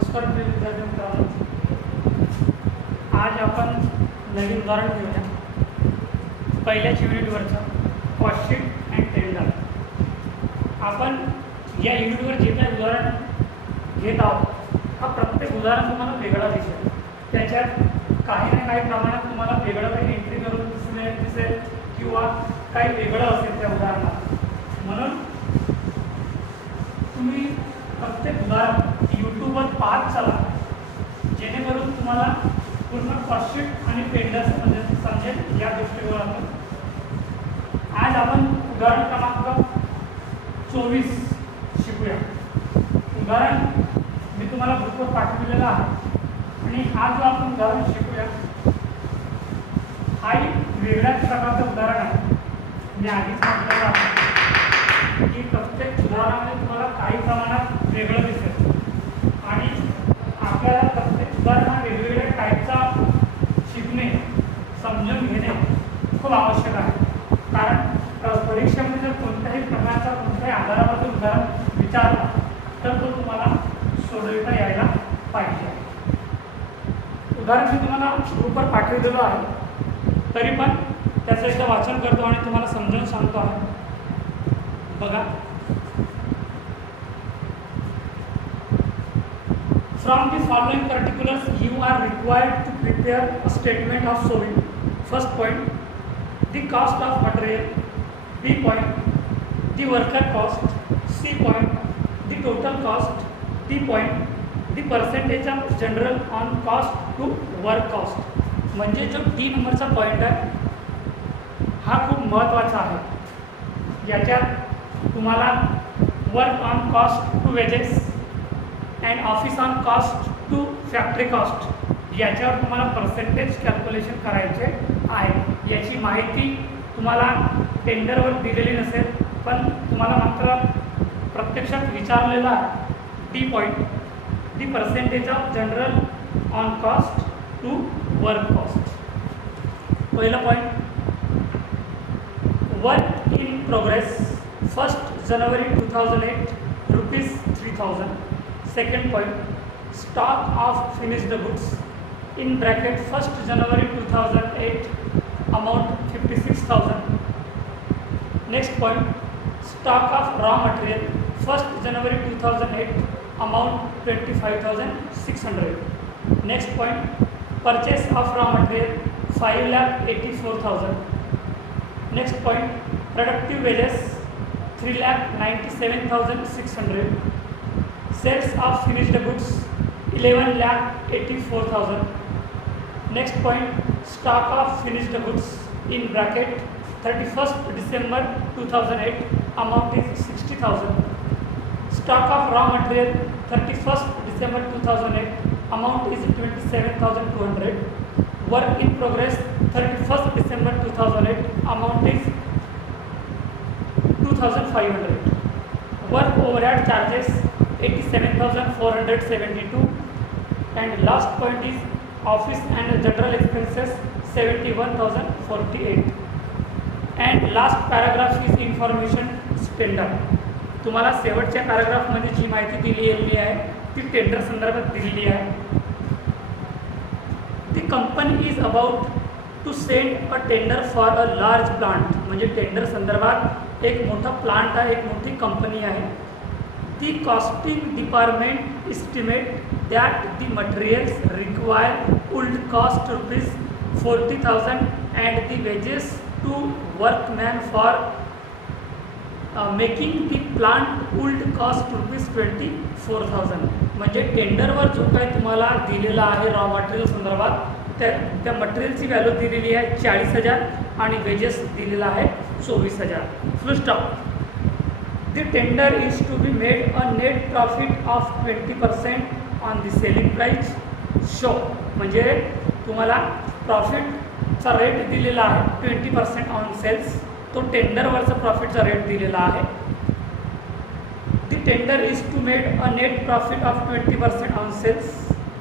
नमस्कार प्रिय विद्यार्थी मित्रांनो, आज आपण नवीन उदाहरण घेऊया. पहिल्याच युनिटवरचं कॉस्टशीट अँड टेंडर. आपण या युनिटवर जे काही उदाहरण घेत आहोत हा प्रत्येक उदाहरण तुम्हाला वेगळा दिसेल. त्याच्यात काही ना काही प्रमाणात तुम्हाला वेगळं काही एंट्री करून दिसेल किंवा काही वेगळं असेल त्या उदाहरणात. म्हणून तुम्ही प्रत्येक उदाहरण यूट्यूबवर पाहत चला, जेणेकरून तुम्हाला पूर्ण कॉस्टशीट आणि टेंडर समजेल. या दृष्टिकोनातून आज आपण उदाहरण क्रमांक 24 शिकूया. उदाहरण मी तुम्हाला ग्रुपवर पाठवलेलं आहे आणि हा जो आपण उदाहरण शिकूया हा एक वेगळ्याच प्रकारचं उदाहरण आहे. मी आधीच म्हटलेलं आहे की प्रत्येक उदाहरणामध्ये तुम्हाला काही प्रमाणात वेगळं दिसेल आणि आपल्याला प्रत्येक उदाहरण हा वेगवेगळ्या टाईपचा शिकणे समजून घेणे खूप आवश्यक आहे. कारण परीक्षेमध्ये जर कोणत्याही प्रकारचा कोणत्याही आधाराबद्दल उदाहरण विचारला तर तो तुम्हाला सोडविता यायला पाहिजे. उदाहरण मी तुम्हाला ग्रुपवर पाठवलेलं आहे, तरी पण त्याचं एकदा वाचन करतो आणि तुम्हाला समजून सांगतो आहे. बघा, from the following particulars you are required to prepare a statement of sewing. First point, the cost of material. B point, the worker cost. C point, the total cost. D point, the percentage of general on cost to work cost. म्हणजे जो D नंबरचा point आहे हा खूप महत्त्वाचा आहे. याच्यात तुम्हाला work on cost to wages and office on cost to factory cost याच्यावर तुम्हाला पर्सेंटेज कॅल्क्युलेशन करायचे आहे. याची माहिती तुम्हाला टेंडरवर दिलेली नसेल, पण तुम्हाला मात्र प्रत्यक्षात विचारलेलं आहे. D point, the percentage of general on cost to work cost. पहिला point, work in progress 1st January 2008 ₹3,000. Second point, stock of finished goods in bracket 1st January 2008 amount 56,000. Next point, stock of raw material 1st January 2008 amount 25,600. Next point, purchase of raw material 5,84,000. Next point, productive wages 3,97,600. Sales of finished goods 11,84,000. Next point, stock of finished goods in bracket 31st December 2008 amount is 60,000. Stock of raw material 31st December 2008 amount is 27,200. Work in progress 31st December 2008 amount is 2,500. Work overhead charges 87,472. And last point is office and general expenses 71,048. And last paragraph is information tender. तुम्हाला शेवटच्या पॅराग्राफमध्ये जी माहिती दिलेली आहे ती tender संदर्भात दिलेली आहे. The company is about to send a tender for a large plant. म्हणजे टेंडर संदर्भात एक मोठा प्लांट आहे, एक मोठी कंपनी आहे. The costing department estimate that the materials required would cost ₹40,000 and the wages to workmen for making the plant would cost ₹24,000. म्हणजे टेंडरवर जो काही तुम्हाला दिलेला आहे रॉ मटेरियल संदर्भात त्या मटेरियलची व्हॅल्यू दिलेली आहे 40,000 आणि वेजेस दिलेला आहे 24,000. फुल stop. The tender is to be made a net profit of 20% on the selling price. Show म्हणजे तुम्हाला प्रॉफिटचा रेट दिलेला आहे 20% ऑन सेल्स. तो टेंडरवरचा प्रॉफिटचा रेट दिलेला आहे. The tender is to made a net profit of 20% on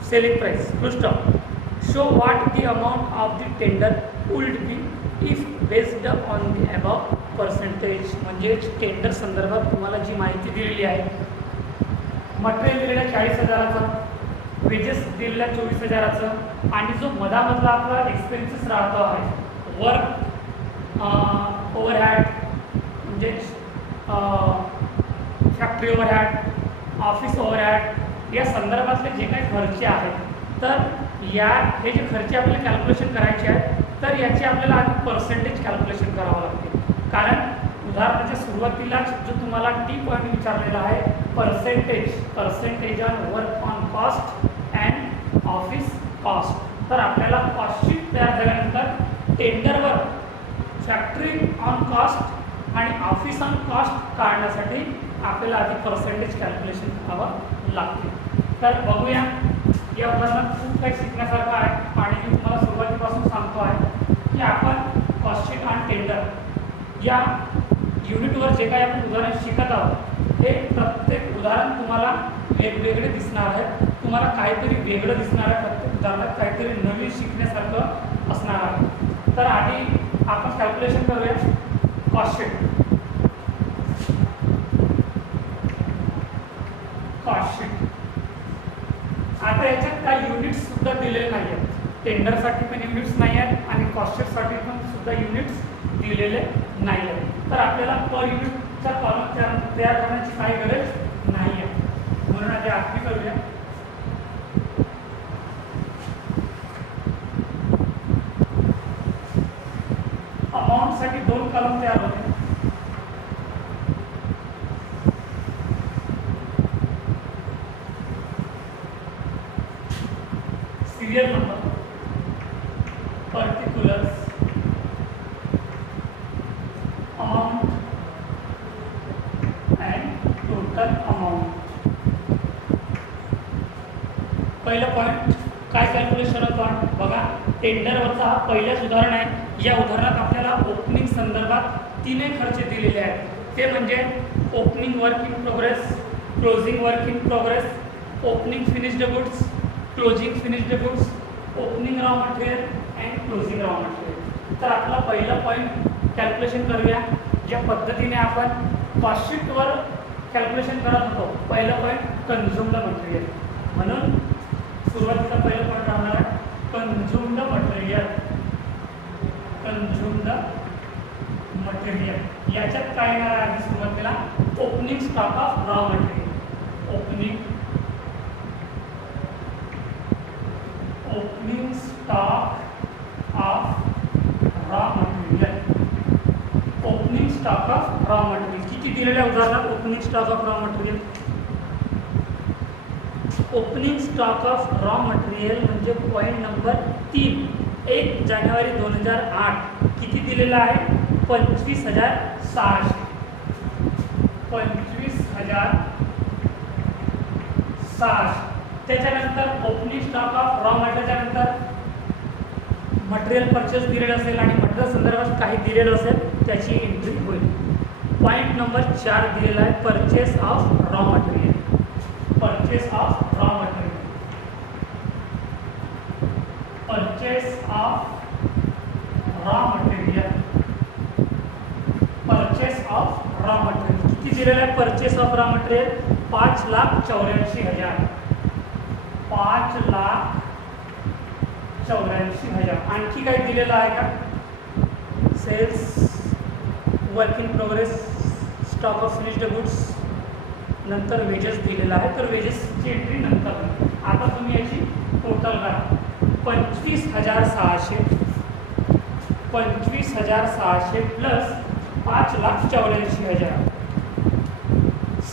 selling price. Full stop. Show what the amount of the tender would be if based on the above percentage. म्हणजे tender संदर्भात तुम्हाला जी माहिती दिलेली आहे, material दिलेलं 40,000चं, wedges दिलेला 24,000चं आणि जो मधामधला आपला एक्सपेन्सेस राहतो आहे वर्क ओव्हरहॅड म्हणजे फॅक्टरी ओव्हरहॅड ऑफिस ओव्हरहॅड या संदर्भातले जे काही खर्च आहेत तर हे जे खर्च आपल्याला कॅल्क्युलेशन करायचे आहेत तर याची आपल्याला आधी पर्सेंटेज कॅल्क्युलेशन करावं लागते कारण उदाहरणाच्या सुरुवातीलाच जो तुम्हाला टी पॉईंट विचारलेला आहे percentage on work on cost and office cost तर आपल्याला कॉस्टशीट तयार झाल्यानंतर टेंडरवर फॅक्टरी ऑन कॉस्ट आणि ऑफिस ऑन कॉस्ट काढण्यासाठी आपल्याला आधी पर्सेंटेज कॅल्क्युलेशन करावं लागते. तर बघूया या उदाहरणात खूप काही शिकण्यासारखं आहे आणि मी तुम्हाला सुरुवातीपासून सांगतो आहे की आपण कॉस्टशीट आणि टेंडर या युनिटवर जे काही आपण उदाहरण शिकत आहोत हे प्रत्येक उदाहरण तुम्हाला वेगवेगळे दिसणार आहे. तुम्हाला काहीतरी वेगळं दिसणार आहे. प्रत्येक उदाहरणात काहीतरी नवीन शिकण्यासारखं असणार आहे. तर आधी आपण कॅल्क्युलेशन करूया कॉस्टशीट. आता याच्यात काही युनिट्स सुद्धा दिलेले नाही आहेत. टेंडरसाठी पण युनिट्स नाही आहेत आणि कॉस्टशीटसाठी पण सुद्धा युनिट्स दिलेले नाही आहेत. तर आपल्याला पर युनिटचा कॉलम तयार करण्याची काही गरज नाही आहे. म्हणून आधी आखणी करूया. अमाऊंटसाठी 2 कॉलम तयार होते. Serial number, particulars, amount and total amount. पहिलं पॉईंट काय कॅल्क्युलेशन होतं बघा. टेंडरवरचा हा पहिलंच उदाहरण आहे. या उदाहरणात आपल्याला ओपनिंग संदर्भात 3 खर्च दिलेले आहेत. ते म्हणजे opening work in progress, closing work in progress, opening finished goods, closing finished goods, opening raw material and closing raw material. तर आपला पहिला पॉईंट कॅल्क्युलेशन करूया ज्या पद्धतीने आपण कॉस्टशीटवर कॅल्क्युलेशन करत होतो. पहिलं पॉईंट कन्झ्युम्ड मटेरियल. म्हणून सुरुवातीचा पहिलं पॉईंट राहणार आहे कन्झ्युम्ड मटेरियल. कन्झ्युम्ड मटेरियल याच्यात काय येणार आहे आधी सुरुवातीला opening stock of raw material. Opening stock of raw material. Opening stock of raw material किती दिलेल्या उदाहरणात opening stock of raw material. Opening stock of raw material म्हणजे पॉईंट नंबर 3. 1 जानेवारी 2008 किती दिलेला आहे 25,600. 25,600. त्याच्यानंतर ओपनिंग स्टॉक ऑफ रॉ मटेरियलच्या नंतर मटेरियल परचेस दिलेलं असेल आणि मटेरियल संदर्भात काही दिलेलं असेल त्याची एंट्री होईल. पॉईंट नंबर 4 दिलेला आहे purchase of raw material. Purchase of raw material. Purchase of raw material. Purchase of raw material किती दिलेलं आहे परचेस ऑफ रॉ मटेरियल 5,84,000. 5,84,000. आणखी काही दिलेलं आहे का. Sales, work in progress, stock of finished goods, नंतर वेजेस दिलेला आहे. तर वेजेसची एंट्री नंतर. आता तुम्ही याची टोटल करा 25,600. 25,600 प्लस 5,84,000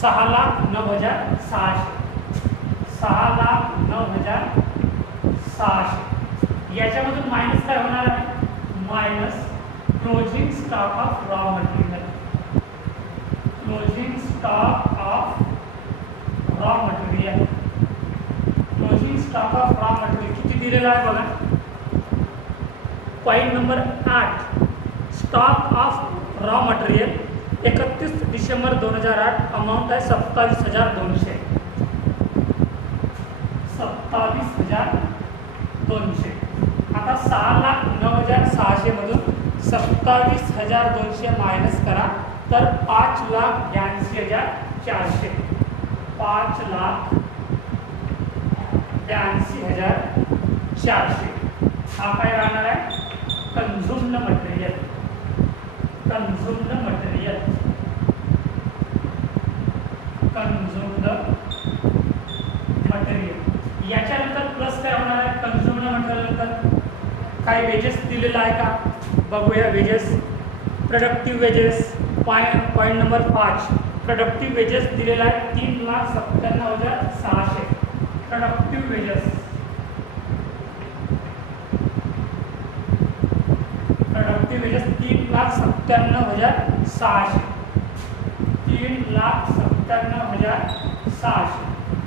6,09,600. 6,09,600. याच्यामधून मायनस काय होणार आहे minus closing stock of raw material. Closing stock of raw material. Closing stock of raw material किती दिलेला आहे बघा. Point number 8 stock of raw material 31 December 2008 amount आहे 27,200. 27,200. आता 6,09,600 मधून 27,200 मायनस करा तर 5,82,400. 82,400. हा काय राहणार आहे? Consumed material. Consumed material. Consumed material. याच्यानंतर प्लस काय होणार आहे? कन्झ्युम्ड मटेरियल नंतर काय वेजेस दिलेला आहे का? बघूया wedges. Productive wedges point number 5. Productive wedges दिलेला आहे 3,97,600. Productive wedges. Productive wedges 3,97,600. 3,97,600.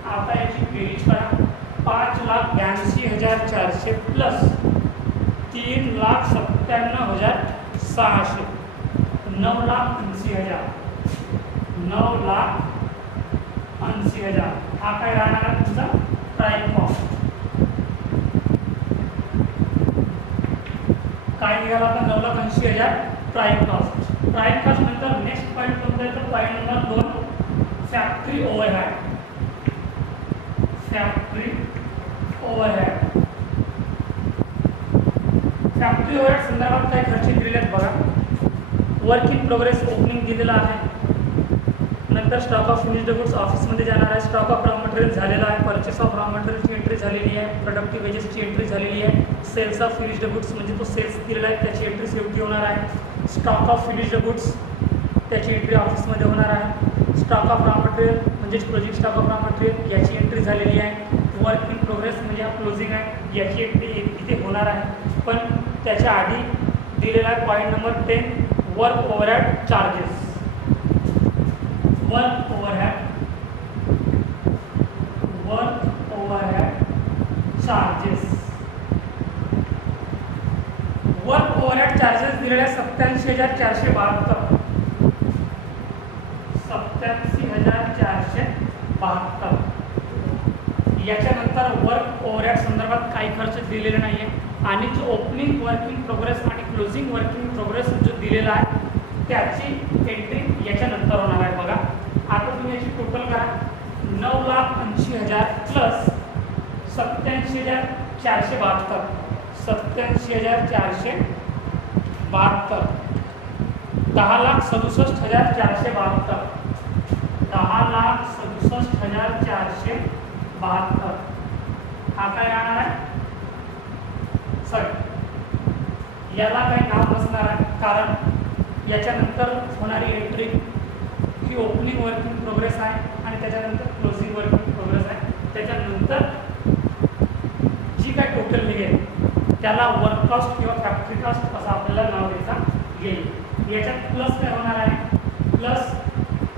आता याची बेरीज करा. 5,82,400 प्लस 3,97,600 9,80,000. 9,80,000 हा काय राहणार आहे तुमचा प्राईम कॉस्ट. काय निघाला आता? 9,80,000 प्राईम कॉस्ट. प्राईम कॉस्ट नंतर नेक्स्ट पॉईंट कोणता आहे? तर point number 2 factory overhead. Factory overhead. Factory overhead संदर्भात काय खर्च दिलेले आहेत बघा. वर्क इन प्रोग्रेस ओपनिंग दिलेला आहे. नंतर स्टॉक ऑफ फिनिश्ड गुड्स ऑफिसमध्ये जाणार आहे. स्टॉक ऑफ रॉ मटेरियल झालेला आहे. परचेस ऑफ रॉ मटेरियलची एंट्री झालेली आहे. प्रोडक्टिव्ह वेजेसची एंट्री झालेली आहे. सेल्स ऑफ फिनिश्ड गुड्स म्हणजे तो सेल्स दिलेला आहे त्याची एंट्री शेवटी होणार आहे. स्टॉक ऑफ फिनिश्ड गुड्स त्याची एंट्री ऑफिसमध्ये होणार आहे. स्टॉक ऑफ रॉ मटेरियल म्हणजेच closing stock of raw material याची एंट्री झालेली आहे. वर्क इन प्रोग्रेस म्हणजे हा क्लोजिंग आहे याची एंट्री इथे होणार आहे. पण त्याच्या आधी दिलेला आहे point number 10 work overhead charges. Work overhead charges. Work overhead charges दिलेले आहे 87,472. 87,472. याच्यानंतर वर्क ओव्हरहेड संदर्भात काही खर्च दिलेले नाही आहे. आणि जो ओपनिंग वर्क इन प्रोग्रेस आणि क्लोजिंग वर्क इन प्रोग्रेस जो दिलेला आहे त्याची एंट्री याच्यानंतर होणार आहे बघा. आता तुम्ही याची टोटल करा. 9,80,000 प्लस 87,472. 87,472. 10,67,472. 10,67,472 हा काय राहणार आहे? सॉरी याला काही नाव नसणार आहे कारण याच्यानंतर होणारी entry he opening work in progress आहे आणि त्याच्यानंतर क्लोजिंग वर्क इन प्रोग्रेस आहे. त्याच्यानंतर जी काय टोटल निघेल त्याला वर्क कॉस्ट किंवा फॅक्टरी कॉस्ट असं आपल्याला नाव देता येईल. याच्यात प्लस काय होणार आहे? Plus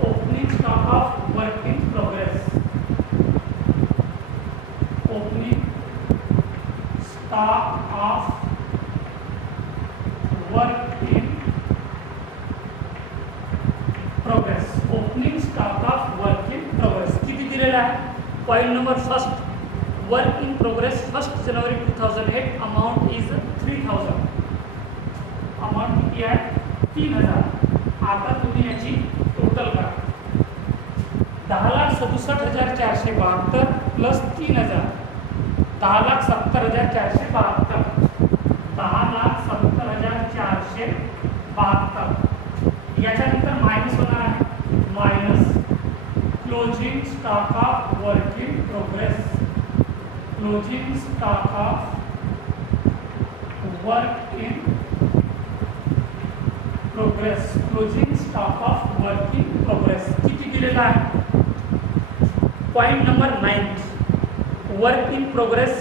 opening stock of work in progress. Opening stock of work in progress. Opening stock of work in progress किती दिलेला आहे? Point number 1 work in progress 1 January 2008 amount is 3,000. Amount किती आहे? 3,000. आता तुम्ही याची टोटल करा. 10,67,472 प्लस 3,000 10,70,472. 10,70,472. याच्यानंतर मायनस होणार आहे. Minus closing stock of work in progress. Closing stock of work in progress. Closing stock of work in progress किती दिलेला आहे? Point number 9 work in progress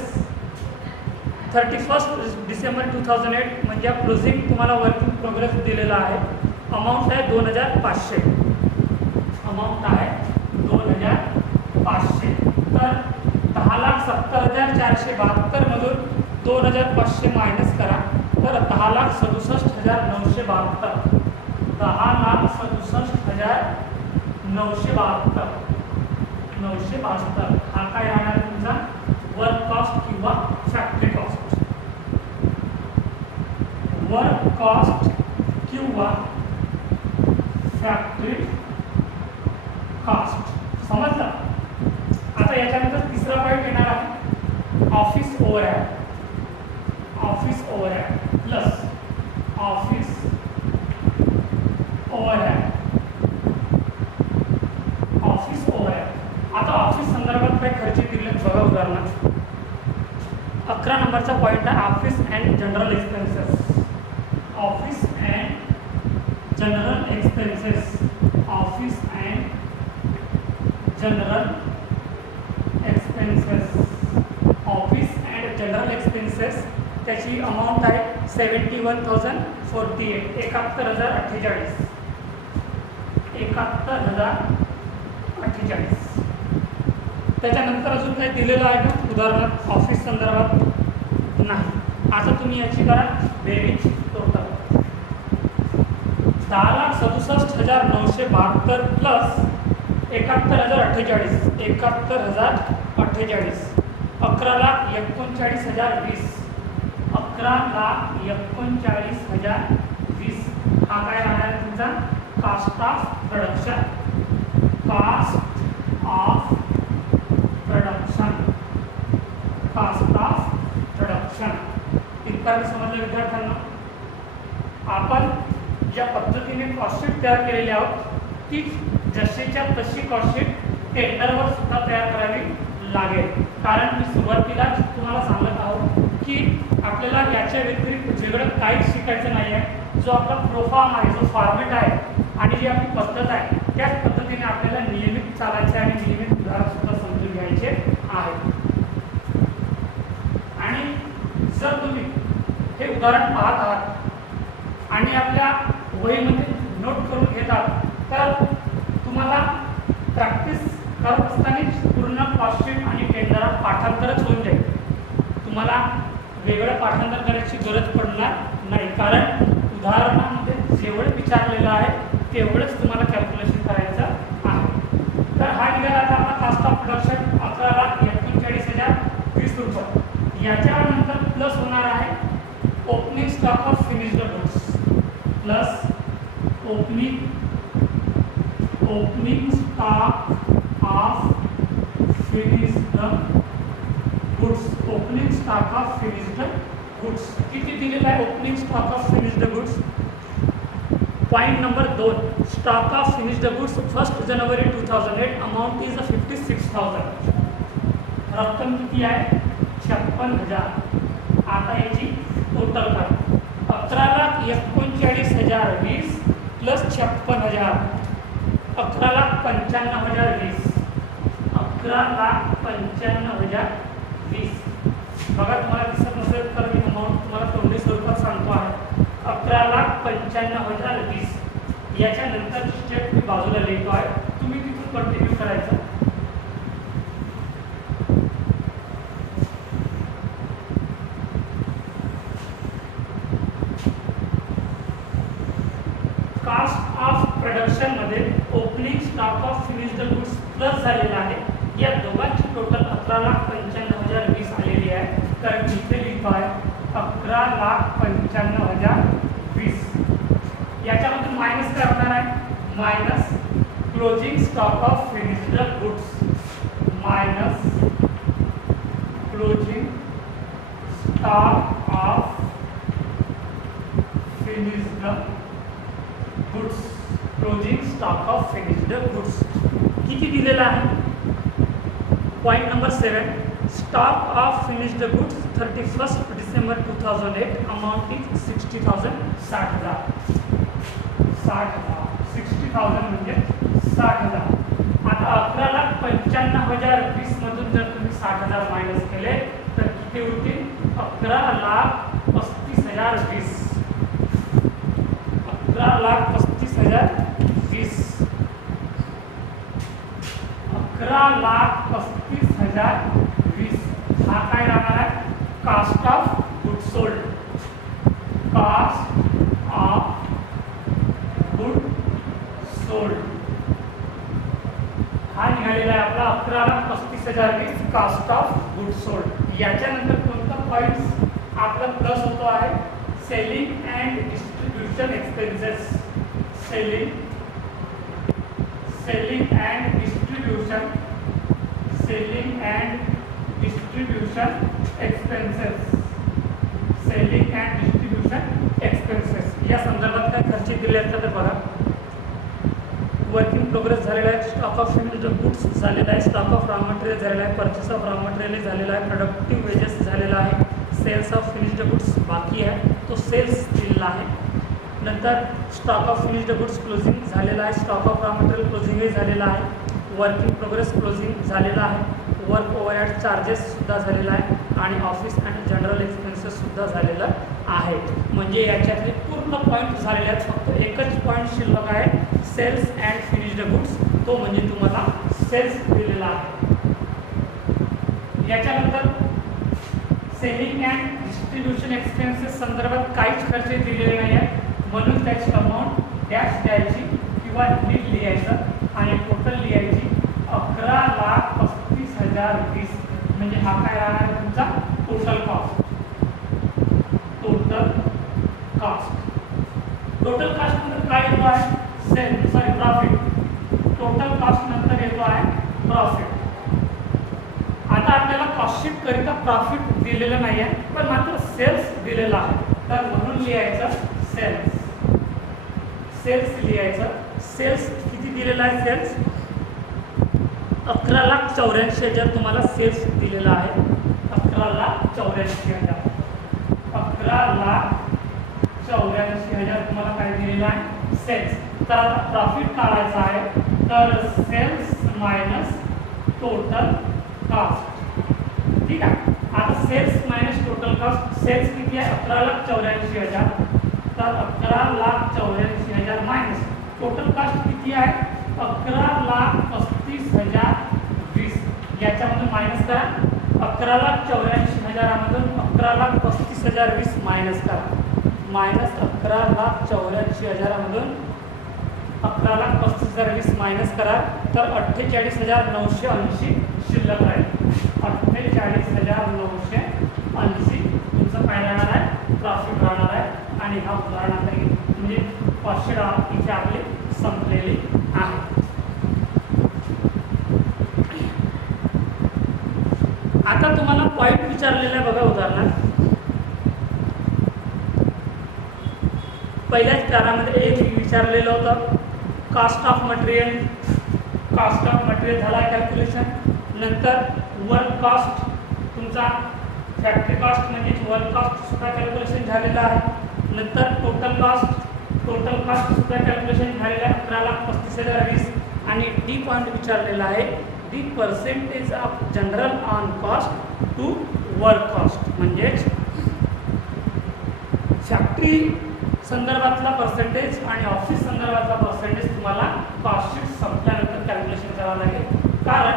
31 December 2008 म्हणजे क्लोजिंग तुम्हाला वर्क इन प्रोग्रेस दिलेला आहे. अमाऊंट आहे 2,500. अमाऊंट आहे 2,500. तर 10,70,472 मधून 2,500 मायनस करा तर 10,67,972. 10,67,972 हा काय राहणार तुमचा वर्क कॉस्ट किंवा फॅक्टरी कॉस्ट. वर्क कॉस्ट किंवा फॅक्टरी कॉस्ट समजलं. आता याच्यानंतर तिसरा पॉईंट येणार आहे office overhead plus office overhead आता ऑफिस संदर्भात काही खर्च दिले बघा. उदाहरणार्थ 11 नंबरचा पॉईंट आहे office and general expenses. Office and general expenses त्याची अमाऊंट आहे 71,048 71,048. त्याच्यानंतर अजून काही दिलेलं आहे का उदाहरणार्थ ऑफिस संदर्भात नाही. आता तुम्ही याची करा बेरीज टोटल. 10,67,972 प्लस 71,048 11,39,020 11,39,020 11,39,020 हा काय राहणार आहे तुमचा कास्ट ऑफ प्रोडक्शन. इतकं समजलं विद्यार्थ्यांना. आपण ज्या पद्धतीने कॉस्टशीट तयार केलेली आहोत ती जशीच्या तशी कॉस्टशीट टेंडरवर सुद्धा तयार करावी लागेल. कारण मी सुरुवातीलाच तुम्हाला सांगत आहोत की आपल्याला याच्या व्यतिरिक्त वेगळं काहीच शिकायचं नाही आहे. जो आपला प्रोफॉर्म आहे, जो फॉर्मेट आहे आणि जी आपली पद्धत आहे त्याच पद्धतीने आपल्याला नियमित चालायचे आणि नियमित उदाहरण सुद्धा समजून घ्यायचे आहे. आणि जर तुम्ही हे उदाहरण पाहत आहात आणि आपल्या वहीमध्ये नोट करून घेतात तर तुम्हाला प्रॅक्टिस करत असताना पूर्ण कॉस्टशीट आणि टेंडरात पाठांतरच होऊन जाईल. तुम्हाला वेगळं पाठांतर करायची गरज पडणार नाही. कारण उदाहरणामध्ये जेवढं विचारलेलं आहे तेवढंच तुम्हाला कॅल्क्युलेशन करायचं आहे. तर हा निघाला आता आपला कास्ट ऑफ प्रोडक्शन 11,39,020 रुपये. याच्यानंतर प्लस होणार आहे opening stock of finished goods plus opening stock of finished goods. Opening stock of finished goods किती दिलेला आहे opening stock of finished goods. Point number 2 stock of finished goods 1 January 2008 amount is 56,000. रक्कम किती आहे 56,000. आता याची टोटल करा 11,39,020 plus 56,000 11,95,020 11,95,020. बघा तुम्हाला दिसत नसेल तर मी अमाऊंट तुम्हाला तोंडी स्वरूपात सांगतो आहे 11,95,020. याच्यानंतर स्टेप मी बाजूला लिहितो आहे, तुम्ही तिथून कंटिन्यू करायचं. कास्ट ऑफ प्रोडक्शन मध्ये opening stock of finished goods plus झालेला आहे. या दोघांची टोटल 11,95,020 आलेली आहे. तर इथे लिहितो आहे 11,95,020. याच्यामधून मायनस काय होणार आहे minus closing stock of finished goods minus closing stock of finished goods. Closing stock of finished goods किती दिलेला आहे. Point number 7 stock of finished goods 31 December 2008 amount is 60,000 60,000 60,000 म्हणजे 60,000. आता 11,95,020 मधून जर तुम्ही 60,000 मायनस केले तर किती होतील 11,35,020 11,35,020 11,35,020 हा काय राहणार आहे cost of good sold. Cost of good sold हा निघालेला आहे आपला 11,35,020 कास्ट ऑफ गुड सोल्ड. याच्यानंतर कोणता पॉइंट्स आपला प्लस होतो आहे selling and distribution expenses. Selling and distribution distribution expenses, selling and distribution expenses या संदर्भात काय खर्च दिले असतात तर बघा. वर्क इन प्रोग्रेस झालेला आहे, स्टॉक ऑफ फिनिश्ड गुड्स झालेला आहे, स्टॉक ऑफ रॉ मटेरियल झालेला आहे, परचेस ऑफ रॉ मटेरियल झालेला आहे, प्रोडक्टिव्ह वेजेस झालेला आहे, सेल्स ऑफ फिनिश्ड गुड्स बाकी आहे तो सेल्स दिलेला आहे. नंतर stock of finished goods closing झालेला आहे, स्टॉक ऑफ रॉ मटेरियल क्लोजिंगही झालेला आहे, वर्क इन प्रोग्रेस क्लोजिंग झालेला आहे, वर्क ओव्हरहेड चार्जेससुद्धा झालेला आहे आणि ऑफिस आणि जनरल एक्सपेन्सेससुद्धा झालेलं आहे. म्हणजे याच्यातले पूर्ण पॉईंट झालेले आहेत, फक्त एकच पॉईंट शिल्लक आहे सेल्स अँड फिनिश्ड गुड्स, तो म्हणजे तुम्हाला सेल्स दिलेला आहे. याच्यानंतर सेलिंग अँड डिस्ट्रीब्युशन एक्सपेन्सेस संदर्भात काहीच खर्च दिलेले नाही आहे, म्हणून त्याची अमाऊंट डॅश द्यायची किंवा नीट लिहायचं आणि टोटल लिहायची 11,35,020. म्हणजे हा काय राहणार आहे तुमचा total cost. Total caste, total caste नंतर काय येतो आहे प्रॉफिट. टोटल कास्ट नंतर येतो आहे प्रॉफिट. आता आपल्याला कॉस्ट शीट करिता प्रॉफिट दिलेलं नाही आहे, पण मात्र सेल्स दिलेला आहे, तर म्हणून लिहायचं सेल्स. सेल्स लिहायचं. सेल्स किती दिलेला आहे? सेल्स 11,84,000 तुम्हाला सेल्स दिलेला आहे. 11,84,000. 11,84,000 तुम्हाला काय दिलेलं आहे? सेल्स. तर आता प्रॉफिट काढायचा आहे, तर सेल्स मायनस टोटल कास्ट. ठीक आहे. आता sales minus total cost. Sales किती आहे? 11,84,000. तर 11,84,000 मायनस टोटल कास्ट किती आहे? 11,35,020. याच्यामधून मायनस करा. 11,84,000मधून 11,35,020 मायनस करा. मायनस 11,84,000मधून 11,35,020 मायनस करा, तर 48,980 शिल्लक राहील. 48,980 तुमचं काय राहणार आहे? प्रॉफिट राहणार आहे. आणि हा उदाहरणार्थ म्हणजे कॉस्ट शीट इथे आपली संपलेली आहे. आता तुम्हाला पॉईंट विचारलेला आहे बघा उदाहरणार्थ. पहिल्याच पॅरामध्ये एक विचारलेलं होतं cost of material. Cost of material झाला कॅल्क्युलेशन. नंतर वर्क कास्ट तुमचा फॅक्टरी कास्ट म्हणजेच वर्क कास्ट सुद्धा कॅल्क्युलेशन झालेलं आहे. नंतर टोटल कास्ट सुद्धा कॅल्क्युलेशन झालेलं आहे 11,35,020. आणि डी पॉईंट विचारलेला आहे the percentage of general on cost to work cost. म्हणजेच फॅक्टरी संदर्भातला पर्सेंटेज आणि ऑफिस संदर्भातला पर्सेंटेज तुम्हाला कॉस्ट शीट संपल्यानंतर कॅल्क्युलेशन करावं लागेल. कारण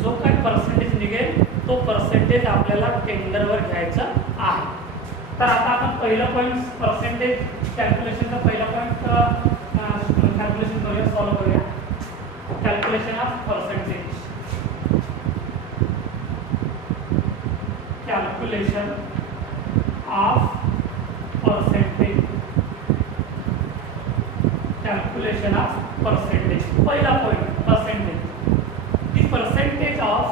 जो काही पर्सेंटेज निघेल तो पर्सेंटेज आपल्याला टेंडरवर घ्यायचा आहे. तर आता आपण पहिलं पॉईंट पर्सेंटेज कॅल्क्युलेशनचा पहिला पॉईंट कॅल्क्युलेशन करूया, सॉल्व करूया. Calculation of percentage. Calculation of percentage. Calculation of percentage. पहिला point percentage. The percentage of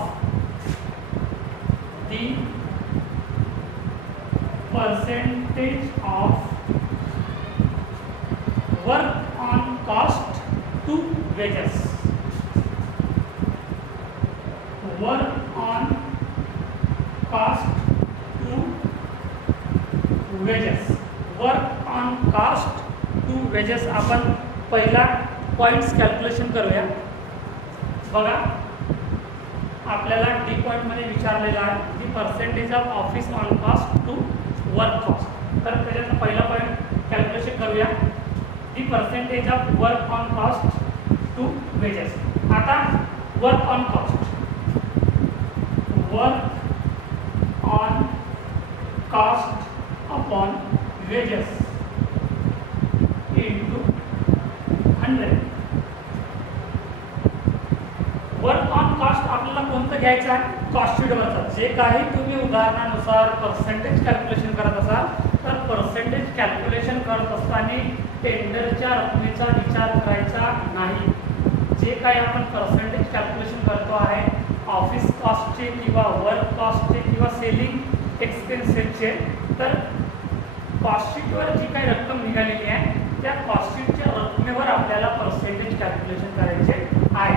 work on cost to wages. Work on cost to wages. Work on cost to wages. आपण पहिला points calculation करूया. बघा आपल्याला D पॉईंटमध्ये विचारलेला आहे the percentage of office on cost to work cost. तर त्याच्याचा पहिला पॉईंट कॅल्क्युलेशन करूया. The percentage of work on cost to wages. आता work on cost. Work on cost upon wages into 100. Work on cost आपल्याला कोणतं घ्यायचं आहे? Cost शीटवरचं. जे काही तुम्ही उदाहरणानुसार पर्सेंटेज कॅल्क्युलेशन करत असाल तर पर्सेंटेज कॅल्क्युलेशन करत असताना टेंडरच्या रकमेचा विचार करायचा नाही. जे काही आपण पर्सेंटेज कॅल्क्युलेशन करतो आहे ऑफिस कॉस्टचे किंवा वर्क कॉस्टचे किंवा सेलिंग एक्सपेन्सेसचे, तर कॉस्टशीटवर जी काही रक्कम निघालेली आहे त्या कॉस्टशीटच्या रकमेवर आपल्याला पर्सेंटेज कॅल्क्युलेशन करायचे आहे.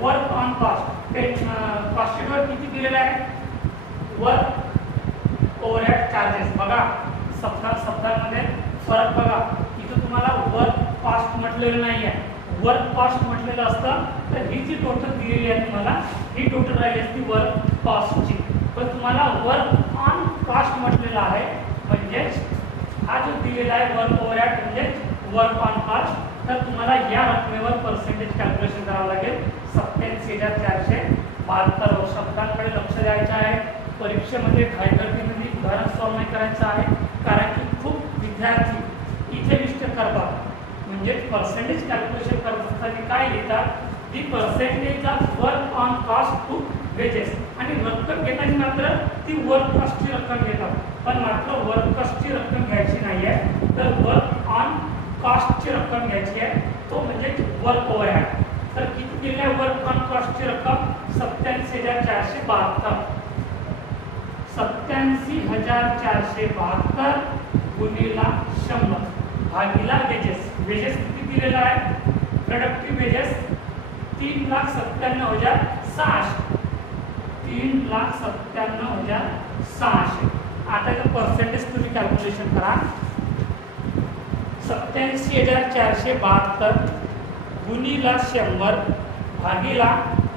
वर्क ऑन कॉस्ट कॉस्टशीटवर किती दिलेलं आहे? Work overhead charges. बघा शब्दांमध्ये फरक बघा, इथं तुम्हाला वर्क कॉस्ट म्हटलेलं नाही आहे. वर्क कॉस्ट म्हटलेलं असतं तर ही जी टोटल दिलेली आहे तुम्हाला, ही टोटल राहिली असती वर्क कॉस्टची. पण तुम्हाला वर्क ऑन कॉस्ट म्हटलेलं आहे, म्हणजेच हा जो दिलेला आहे वर्क ओव्हरहेड म्हणजेच वर्क ऑन कॉस्ट, तर तुम्हाला या रकमेवर पर्सेंटेज कॅल्क्युलेशन करावं लागेल. 87,472 शब्दांकडे लक्ष द्यायचं आहे. परीक्षेमध्ये घाईगर्दीमध्ये उदाहरण सॉल्व नाही करायचं आहे, कारण की खूप विद्यार्थी इथे मिस्टेक करतात. म्हणजे पर्सेंटेज कॅल्क्युलेशन करत असताना काय लिहितात? The percentage of work on cost to wages, आणि रक्कम घेताना मात्र ती वर्क कॉस्टची रक्कम घेतात. पण मात्र वर्क कॉस्टची रक्कम घ्यायची नाही आहे, तर वर्क ऑन कॉस्टची रक्कम घ्यायची आहे, तो म्हणजे वर्क ओव्हरहेड. तर किती दिली आहे वर्क ऑन कॉस्टची रक्कम? 87,472. 87,472 गुणिला 100 भागिला वेजेस. वेजेस किती दिलेला आहे? Productive wedges 3,97,600. 3,97,600. आता इथं पर्सेंटेज तुम्ही कॅल्क्युलेशन करा. 87,472 गुणिला 100 भागिला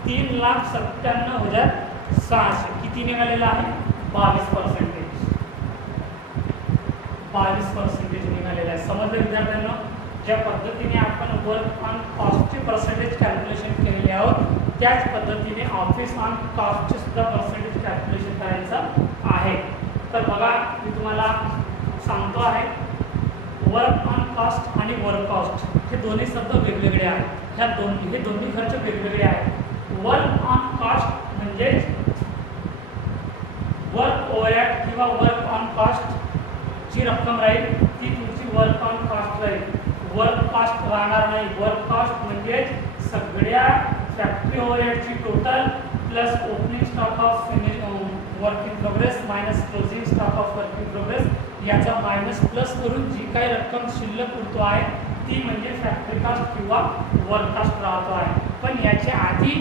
3,97,600 किती निघालेला आहे? 22%. 22% निघालेला आहे. समजलं विद्यार्थ्यांना? ज्या पद्धतीने आपण वर्क ऑन कॉस्टचे पर्सेंटेज कॅल्क्युलेशन केलेले आहोत, त्याच पद्धतीने ऑफिस ऑन कॉस्टचे सुद्धा पर्सेंटेज कॅल्क्युलेशन करायचं आहे. तर बघा मी तुम्हाला सांगतो आहे, वर्क ऑन कॉस्ट आणि वर्क कॉस्ट हे दोन्ही शब्द वेगवेगळे आहेत. हे दोन्ही खर्च वेगवेगळे आहेत. वर्क ऑन कॉस्ट म्हणजे वर्क ओव्हरहेड किंवा वर्क ऑन कॉस्ट जी रक्कम राहील ती तुमची वर्क ऑन कॉस्ट राहील, वर्क कॉस्ट राहणार नाही. वर्क कॉस्ट म्हणजे सगळ्या factory ओव्हरहेडची total plus opening stock of work in progress minus closing stock of work in progress, याचा मायनस प्लस करून जी काही रक्कम शिल्लक उरतो आहे ती म्हणजे फॅक्टरी कॉस्ट किंवा वर्क कॉस्ट राहतो आहे. पण याच्या आधी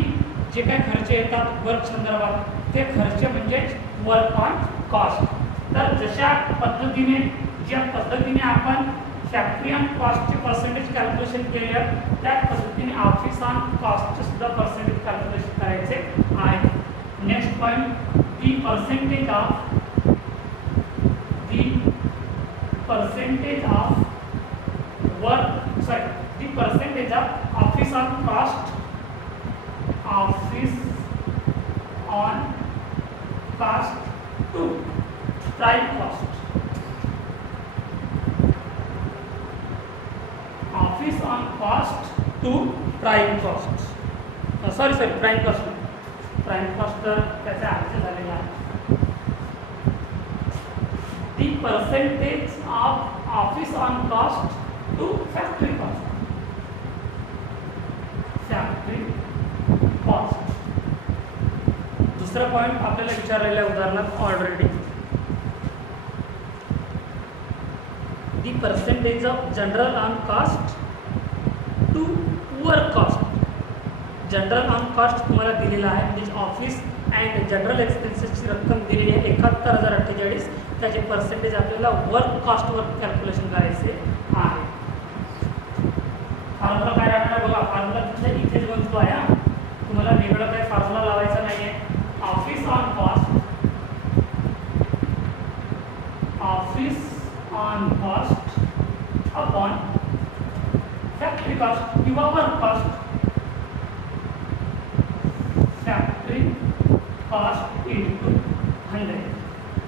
जे काही खर्च येतात वर्क संदर्भात ते खर्च म्हणजे वर्क ऑन कॉस्ट. तर ज्या पद्धतीने आपण फॅक्टरी ऑन कॉस्टचे पर्सेंटेज कॅल्क्युलेशन केले त्याच पद्धतीने ऑफिस ऑन कॉस्टचे सुद्धा पर्सेंटेज कॅल्क्युलेशन करायचे आहे. Next point, the percentage of office on cost to prime cost. Office on cost to prime cost, sorry prime cost तर त्याचे अर्थ झालेला आहे. The percentage of office on cost to factory cost. दुसरा point आपल्याला विचारलेल्या उदाहरणात already, the percentage of general on cost to work cost. General on cost तुम्हाला दिलेला आहे, म्हणजे ऑफिस अँड जनरल एक्सपेन्सेसची रक्कम दिलेली आहे 71,048. त्याचे पर्सेंटेज आपल्याला वर्क कॉस्टवर कॅल्क्युलेशन करायचे आहे. फॉर्म्युला काय राहणार बघा, फॉर्म्युला तुमच्या इथेच बनतो आहे. तुम्हाला वेगळं काही फॉर्म्युला लावायचा नाही आहे. Office on cost upon factory cost किंवा work cost. Factory cost into 100.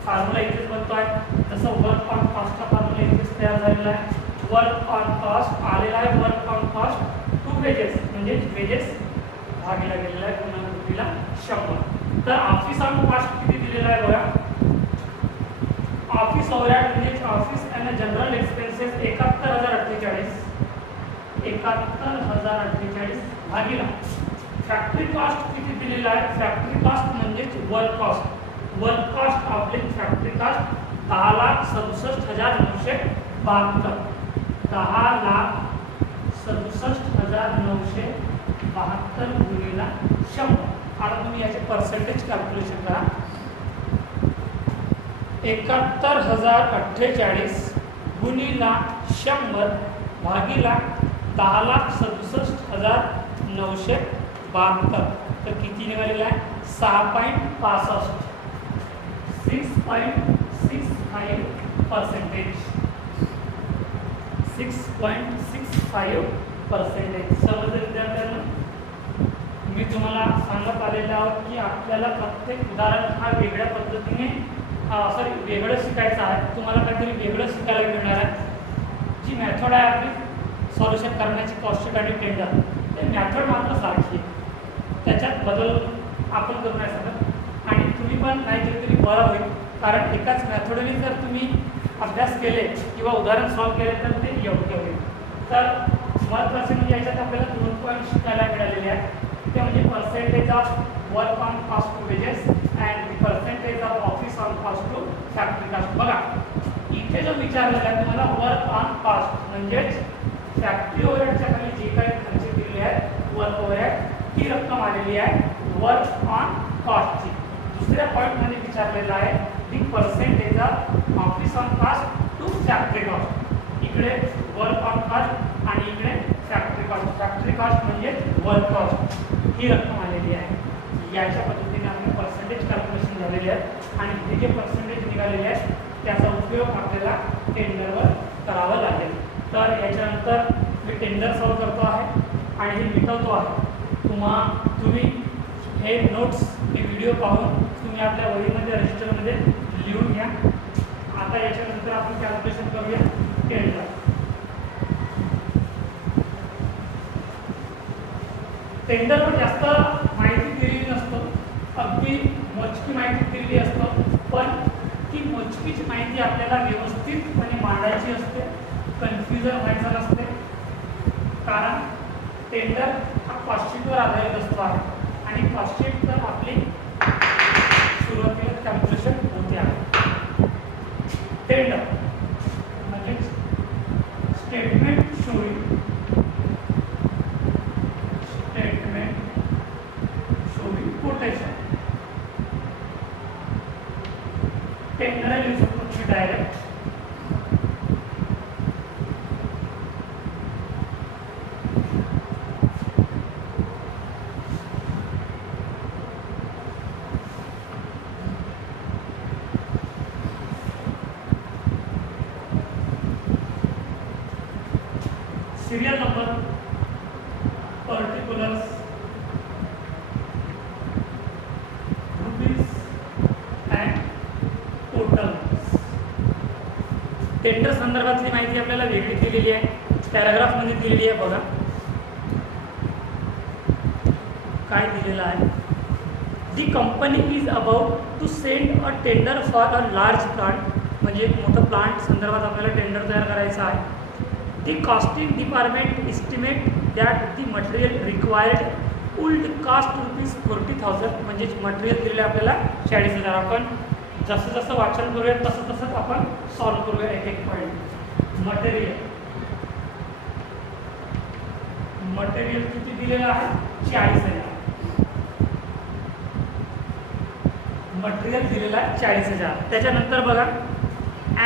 Formula इथेच बनतो आहे. जसं वर्क ऑन कॉस्टचा फॉर्म्युला इथेच तयार झालेला आहे. वर्क ऑन कॉस्ट आलेला आहे work on cost to wages, म्हणजे वेजेस भागीला गेलेला आहे पुन्हा रुपीला 100. तर ऑफिस ऑन कॉस्ट किती दिलेला आहे बघा. ऑफिस ओव्हरहेड म्हणजे ऑफिस अँड जनरल एक्सपेन्सेस 71,048 भागीला फॅक्टरी कॉस्ट किती दिलेला आहे. फॅक्टरी कॉस्ट म्हणजेच work cost. Work cost oblique factory cost 10,67,972. 10,67,972 गुणिला 100. आता तुम्ही याचे पर्सेंटेज कॅल्क्युलेशन करा. 71,048 गुणिला 100 भागीला 10,67,972. तर किती निघालेला आहे? 6.65. 6.65%. 6.65%. समजलं विद्यार्थ्यांना? मी तुम्हाला सांगत आलेलं आहोत की आपल्याला प्रत्येक उदाहरण हा वेगळ्या पद्धतीने वेगळं शिकायचं आहे. तुम्हाला काहीतरी वेगळं शिकायला मिळणार आहे. जी मॅथड आहे आपली सॉल्युशन करण्याची कॉस्टिक आणि टेंडर, ते मॅथड मात्र सारखी आहे. त्याच्यात बदल आपण करू नाही शकत. आणि तुम्ही पण काहीतरी तरी बरं होईल, कारण एकाच मॅथडने जर तुम्ही अभ्यास केले किंवा उदाहरण सॉल्व केले तर ते योग्य होईल. तर महत्त्वाचे म्हणजे याच्यात आपल्याला 2 पॉईंट शिकायला मिळालेले आहेत. ते म्हणजे percentage of work on cost to wages and percentage of office on cost to factory cost. बघा इथे जो विचारलेला आहे तुम्हाला वर्क ऑन कॉस्ट म्हणजेच फॅक्टरी ओव्हरहेडच्या खाली जे काही खर्च दिलेले आहेत वर्क ओव्हरहेड, ती रक्कम आलेली आहे वर्क ऑन कॉस्टची. दुसऱ्या पॉईंटमध्ये विचारलेलं आहे the percentage of office on cost to factory cost. इकडे वर्क ऑन कॉस्ट आणि इकडे फॅक्टरी कॉस्ट. फॅक्टरी कॉस्ट म्हणजे वर्क कॉस्ट, ही रक्कम आलेली आहे. याच्या पद्धतीने आपले पर्सेंटेज कॅल्क्युलेशन झालेले आहेत आणि हे जे पर्सेंटेज निघालेले आहेत त्याचा उपयोग आपल्याला टेंडरवर करावा लागेल. तर याच्यानंतर मी टेंडर सॉल्व करतो आहे आणि हे मिटवतो आहे. तुम्ही हे नोट्स हे व्हिडिओ पाहून तुम्ही आपल्या वहीमध्ये रजिस्टरमध्ये लिहून घ्या. आता याच्यानंतर आपण कॅल्क्युलेशन करूया टेंडर. टेंडरवर जास्त माहिती दिलेली नसतो, अगदी मोजकी माहिती दिलेली असतो, पण ती मोजकीची माहिती आपल्याला व्यवस्थितपणे मांडायची असते, कन्फ्युजन व्हायचं नसते. कारण टेंडर हा कॉस्टशीटवर आधारित असतो आहे आणि कॉस्टशीट तर आपली सुरुवातीला कॅल्क्युलेशन होते आहे. टेंडर म्हणजे स्टेटमेंट शोइंग कोटेशन. टेंडर लिहू शकतो तुम्ही direct. Serial number, particulars, tender संदर्भातली माहिती आपल्याला वेगळी दिलेली आहे, पॅराग्राफमध्ये दिलेली आहे. बघा काय दिलेलं आहे. The company is about to send a tender for a large plant, म्हणजे एक मोठं प्लांट संदर्भात आपल्याला टेंडर तयार करायचं आहे. The costing department estimate that the material required would cost ₹40,000, म्हणजे मटेरियल दिलेलं आहे आपल्याला 40,000. आपण जसं जसं वाचन करूया तसं तसंच आपण सॉल्व करूया एक एक पॉईंट. मटेरियल किती दिलेलं आहे? 40,000. मटेरियल दिलेलं आहे 40,000. त्याच्यानंतर बघा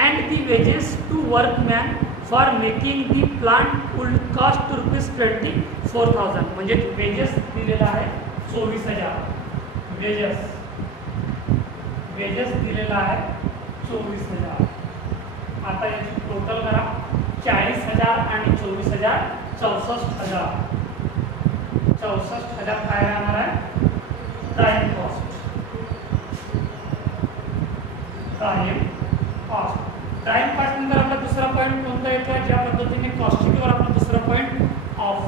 and the wages to workman for making the plant would cost ₹24,000, म्हणजे वेजेस दिलेला आहे 24,000. वेजेस दिलेला आहे 24,000. आता याची टोटल करा. 40,000 आणि 24,000 64,000. 64,000 काय राहणार आहे? Prime cost. प्राईम कॉस्ट नंतर आपला दुसरा पॉईंट कोणता येतो आहे? ज्या पद्धतीने कॉस्टिंगवर आपला दुसरा पॉईंट ऑफ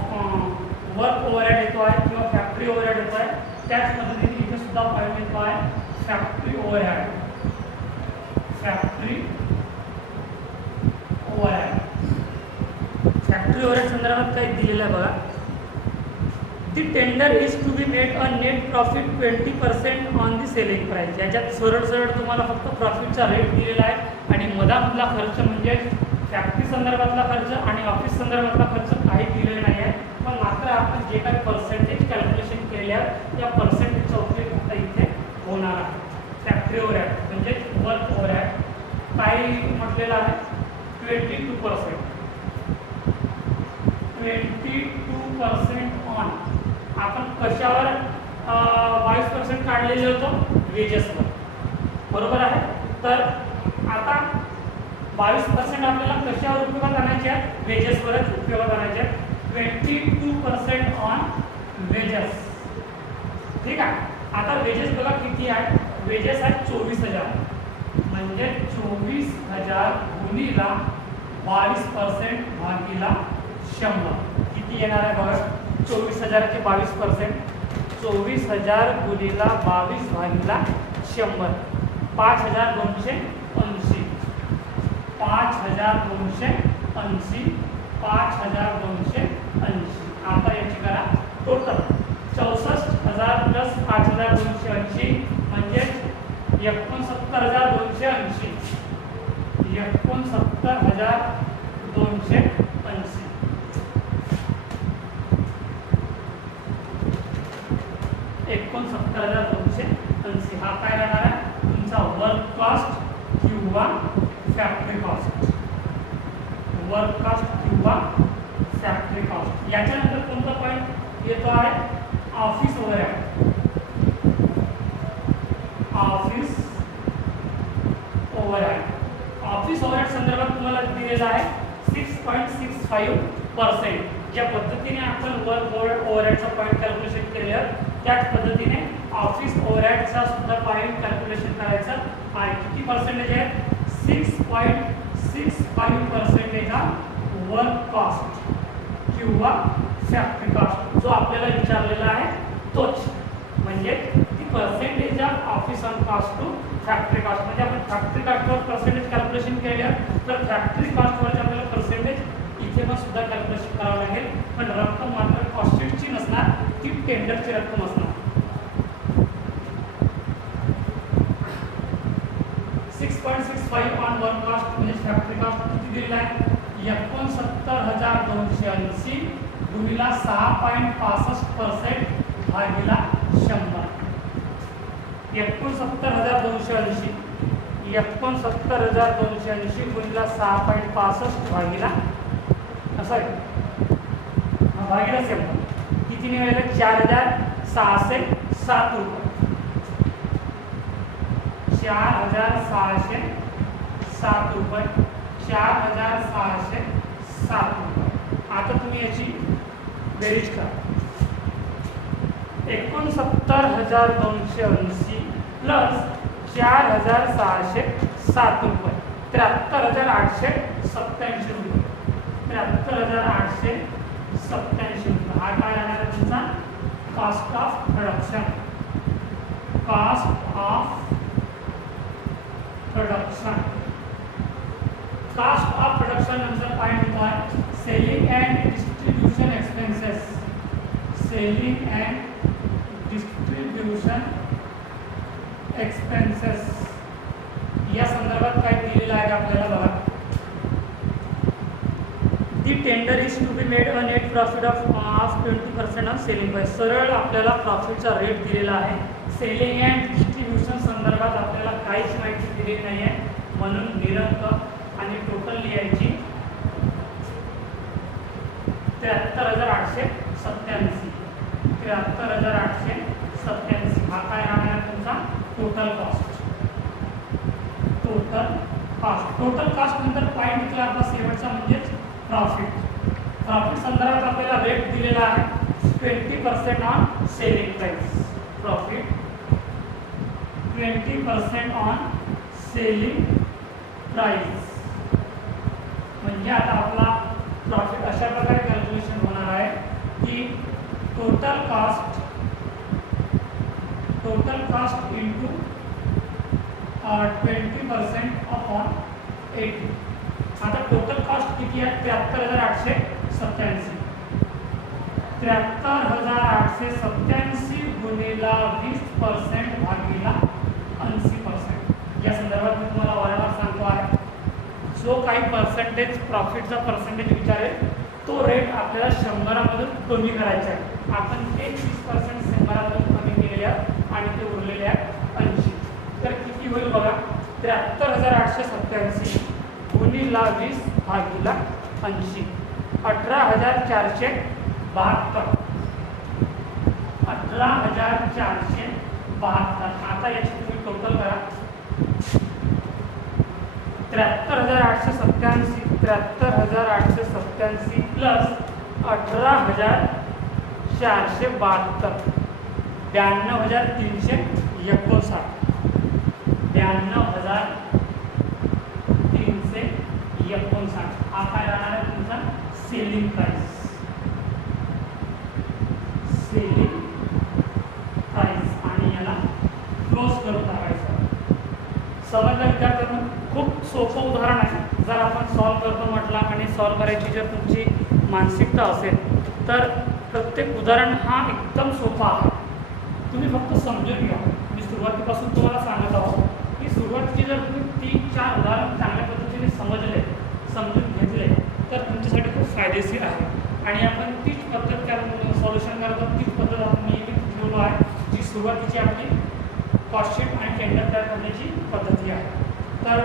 वर्क ओव्हरहेड येतो आहे किंवा फॅक्टरी ओव्हरहेड येतो आहे, त्याच पद्धतीने इथे सुद्धा पॉईंट येतो आहे फॅक्टरी ओव्हरहेड. फॅक्टरी ओव्हरहेड संदर्भात काही दिलेलं आहे बघा. The tender is to be made a net profit 20% on the selling price. याच्यात सरळ सरळ तुम्हाला फक्त प्रॉफिटचा रेट दिलेला आहे आणि मधामधला खर्च म्हणजे फॅक्टरी संदर्भातला खर्च आणि ऑफिस संदर्भातला खर्च काही दिलेला नाही आहे. पण मात्र आपण जे काही पर्सेंटेज कॅल्क्युलेशन केले आहे त्या पर्सेंटेजचा उपयोग आता इथे होणार आहे. फॅक्टरी ओव्हरहेड म्हणजे वर्क ओव्हरहेड काय म्हटलेलं आहे 22%. 22% ऑन आपण कशावर 22% काढलेले होतो वेजेसवर, बरोबर आहे. तर आता 22% आपल्याला कशावर उपयोगात आणायचे आहेत, वेजेसवरच उपयोगात आणायचे आहेत. 22% ऑन वेजेस. ठीक आहे. आता वेजेस बघा किती आहे, वेजेस आहे 24,000 म्हणजे 24,000 गुणिला 22% भागिला 100 किती येणार आहे बघा. 24,000 चे 22%, 24,000 गुणिला 22 भागिला 100 5,280. 5,280 5,280. आता याची करा टोटल 64,000 प्लस 5,280 म्हणजे 69,280. 69,280. 69,280 हा काय राहणार आहे तुमचा वर्क कॉस्ट किंवा फॅक्टरी कॉस्ट. वर्क कॉस्ट किंवा फॅक्टरी कॉस्ट. याच्यानंतर कोणता पॉईंट येतो आहे office overhead. Office overhead. Office overhead संदर्भात तुम्हाला दिलेला आहे 6.65%. ज्या पद्धतीने आपण वर्क ओव्हरहेडचा पॉईंट कॅल्क्युलेशन केलं त्याच पद्धतीने ऑफिस ओव्हरहेडचा सुद्धा पॉईंट कॅल्क्युलेशन करायचं आहे. किती पर्सेंटेज आहे 6.65% हा वर्क कॉस्ट किंवा फॅक्टरी कॉस्ट जो आपल्याला विचारलेला आहे तोच. म्हणजे ती percentage of office on cost to factory cost. म्हणजे आपण फॅक्टरी कॉस्टवर पर्सेंटेज कॅल्क्युलेशन केलं तर फॅक्टरी कॉस्टवरचे आपल्याला पर्सेंटेज इथे पण सुद्धा कॅल्क्युलेशन करावं लागेल. पण रक्कम मात्र कॉस्टशीटची नसणार, ती टेंडरची रक्कम असणार. 6.65 ऑन वर्क कॉस्ट म्हणजे फॅक्टरी कॉस्ट किती दिलेला आहे 69,280 गुणिला 6.65% भागिला 100. 69,280 69,280 गुणिला 6.65 भागिला असं आहे भागिला 100 किती निघाले 4,607 रुपये. 4,607 रुपये. 4,607 रुपये. आता तुम्ही याची बेरीज करा. 69,280 प्लस 4,607 रुपये 73,887 रुपये. 73,887 रुपये हा काय राहणार आहे तुमचा cost of production. Cost of production. Cost of production नंतर पॉइंट होता है selling and distribution expenses. Selling and distribution expenses या संदर्भात काय दिलेलं आहे आपल्याला बघा. The tender is to be made a net profit of 20% of selling price. सरळ आपल्याला प्रॉफिटचा रेट दिलेला आहे. सेलिंग अँड डिस्ट्रीब्युशन संदर्भात आपल्याला काहीच माहिती दिलेली नाही आहे म्हणून निरंक आणि टोटल लिहायची 73,887. 73,887 हा काय राहणार आहे तुमचा total cost. Total cost. Total cost नंतर पॉईंट इथला आपला शेवटचा म्हणजेच प्रॉफिट. प्रॉफिट संदर्भात आपल्याला रेट दिलेला आहे 20% on selling price. Profit 20% on selling price. म्हणजे आता आपला प्रॉफिट अशा प्रकारे कॅल्क्युलेशन होणार आहे की टोटल कॉस्ट इंटू 20% अपॉन 80. आता टोटल कॉस्ट किती आहे 73,887. 73,887 गुणिला 20% भागिला 80%. या संदर्भात मी तुम्हाला वारंवार सांगतो आहे, जो काही पर्सेंटेज प्रॉफिटचा पर्सेंटेज विचारेल तो रेट आपल्याला 100मधून कमी करायचा आहे. आपण ते 30% 100मधून कमी केलेले आहेत आणि ते उरलेले आहेत 80. तर किती होईल बघा, 73,887 गुणिला 20 भागिला 80, 18,472. 18,472. आता याची तुम्ही टोटल करा. 73,887 प्लस 18,472, 92,359. 92,359 हा काय राहणार आहे तुमचा सेलिंग प्राइस. सेलिंग प्राइस आणि याला क्लोज करून टाकायचं. समजलं विद्यार्थ्यांनो? खूप सोपं उदाहरण आहे. जर आपण सॉल्व करतो म्हटला आणि सॉल्व करायची जर तुमची मानसिकता असेल तर प्रत्येक उदाहरण हा एकदम सोपा आहे. तुम्ही फक्त समजून घ्या. मी सुरुवातीपासून तुम्हाला सांगत आहोत की सुरुवातीची जर तुम्ही 3-4 उदाहरण चांगल्या पद्धतीने समजून घेतले तर तुमच्यासाठी खूप फायदेशीर आहे. आणि आपण तीच पद्धत त्या सॉल्युशन करतो, तीच पद्धत आपण नेहमी ठेवलो आहे, जी सुरुवातीची आपली कॉस्टशीट आणि टेंडर तयार करण्याची पद्धती आहे. तर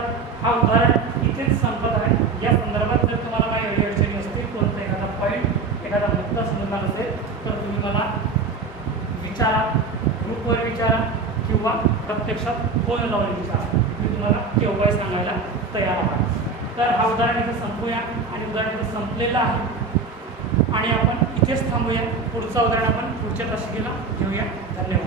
हा उदाहरण इथेच संपत आहे. या संदर्भात जर तुम्हाला काही अडचणी असतील, कोणता एखादा पॉईंट, एखादा मुद्दा समजला नसेल तर तुम्ही मला विचारा, ग्रुपवर विचारा किंवा प्रत्यक्षात फोन लावून विचारा. मी तुम्हाला केव्हाही सांगायला तयार आहे. तर हा उदाहरण इथं संपूया आणि उदाहरण इथं संपलेलं आहे आणि आपण इथेच थांबूया. पुढचं उदाहरण आपण पुढच्या तासिकेला घेऊया. धन्यवाद.